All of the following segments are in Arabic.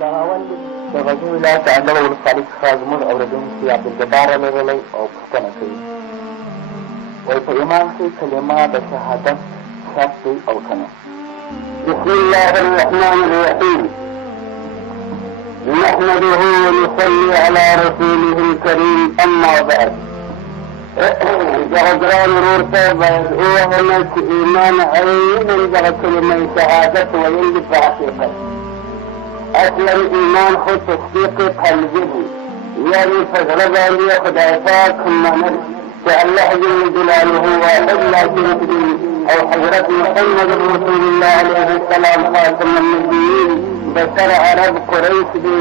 دغاوند د غزني ولایت د اندړ ولسوالۍ څخه زموږ اورېدونکي عبدالجبار رالېږلی او پوښتنه کوي، وایي په ایمان کې کلمه د شهادت شرط دی او که نه؟ بسم الله الرحمن الرحيم. نحمده ونصلي على رسوله الكريم. أما بعد، جهدران رورته باید ووایمه چې ایمان عینا دغه کلمه شهادت ویل دي په حقیقت. اصلا ایمان خو تصدیق قلبي دی، یعنې په زړه باندې خدای پاک منل چې الله جل جلاله واحد لا شریک دی او حضرت محمد رسول الله عليه السلام خاتم النبيين بشر عرب قريش دي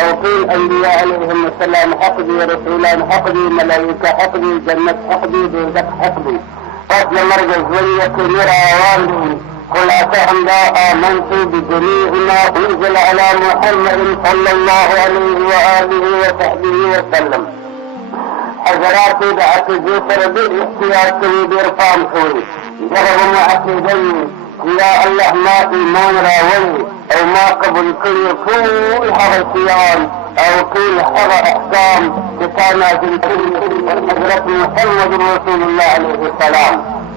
او ټول انبیاء علیهم السلام حق دي، رسولان حق دي، ملائکه حق دي، جنت حق دي، دوزخ حق دي. پس له مرګه ژوند یقیني راروان دي. خلاصه همدا آمنت بجميع ما انزل على محمد صلى الله عليه واله وصحبه وسلم. حضرات د عقیدې سره ډېر احتیاط کوي، ډېر پام کوي. دغه به مو عقیده وي چې یا الله ما ایمان راولي او ما قبول کړي ټول هغه شیان او ټول هغه احکام چې تا نازل کړي حضرت محمد رسول الله عليه السلام.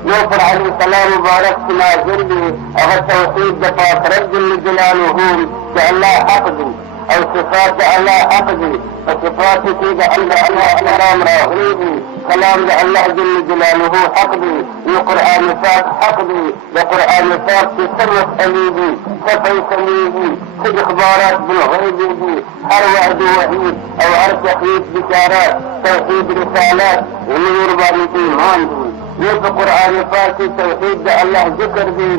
یو پر علیه السلام مبارک چې نازل دي هغه توحید د پاک رب جل جلاله چې الله حق دی او صفات د الله حق دي. په صفاتو کې د الله کلام راغلي دي، کلام د الله جل جلاله حق دی. نو قرآن پاک حق دی. د قرآن پاک کې څه مسئلې دي، څه فیصلې دي، څه اخبارات بالغیب دي، هر وعد وعید او هر تخویف بشارات، توحید رسالات نور باندې ایمان دي. یو په قرآن پاک کې توحید د الله ذکر دی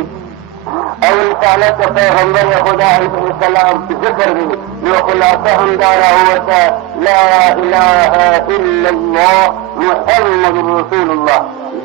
او رسالت پیغمبر خدا علیه السلام ذکر دی. نو خلاصه همدا راووته لا اله الا الله محمد رسول الله.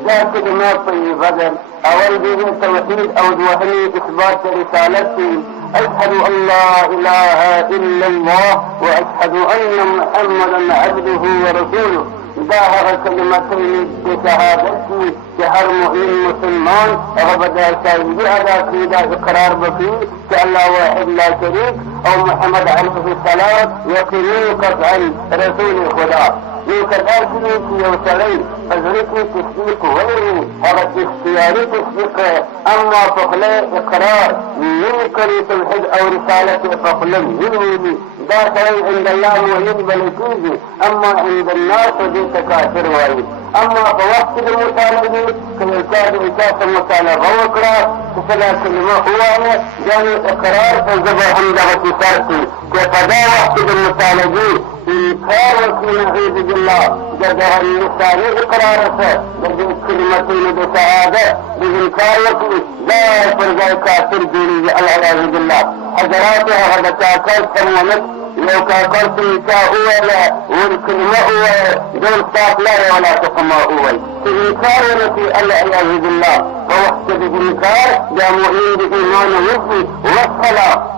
دا کلمات طیبه ده. اول دې توحید او دوهمې اثبات رسالت دی. اشهد ان لا اله الا الله واشهد ان محمدا عبده ورسوله. دا هغه کلمتین د شهادت دي چې هر مؤمن مسلمان هغه به دا شاهدي ادا کړي، دا اقرار به کړي چې الله واحد لا شریک او محمد علیه السلام یقیني قطعا رسول خدا. یو که داسې وي چې یو سړی په زړه کې تصدیق ولري، هغه اختیاري تصدیق، اما په خوله اقرار نه وي کړی توحید او رسالت یې په خوله نه ویلي، دا سړی عند الله موحد بلل کېږي، اما عند الناس دې ته کافر وایي. اما په وخت کې د مطالبې که یو چا د چا څه مطالبه وکړه چې څه دا کلمه ووایه، یعنې اقرار په ژبه همدغسې شرط وي چې په دا وخت کې د مطالبې انکار وکړي نعوذ بالله د دغه لساني اقرار څه د دې کلمتینو د شهادت د انکار وکړي، دا پر ځای کافر جوړېږي العیاذ بالله. حضرات هغه د کاکړ سمونت یو کاکړ چې چا وویله ورکلمه ووایه ډول ستا پلاره ولا تقما ووایي چې انکار ونکړي العیاذ بالله. په وخت کې د انکار دا مؤمن د ایمان وځي والصلاة